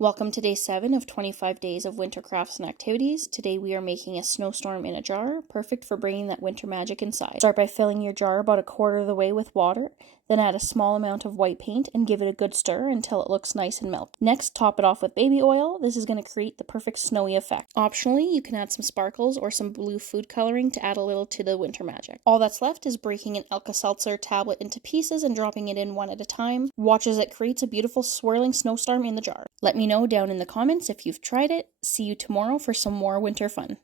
Welcome to day 7 of 25 days of winter crafts and activities. Today we are making a snowstorm in a jar, perfect for bringing that winter magic inside. Start by filling your jar about a quarter of the way with water, then add a small amount of white paint and give it a good stir until it looks nice and milky. Next, top it off with baby oil. This is going to create the perfect snowy effect. Optionally, you can add some sparkles or some blue food coloring to add a little to the winter magic. All that's left is breaking an Alka-Seltzer tablet into pieces and dropping it in one at a time. Watch as it creates a beautiful swirling snowstorm in the jar. Let me know down in the comments if you've tried it. See you tomorrow for some more winter fun.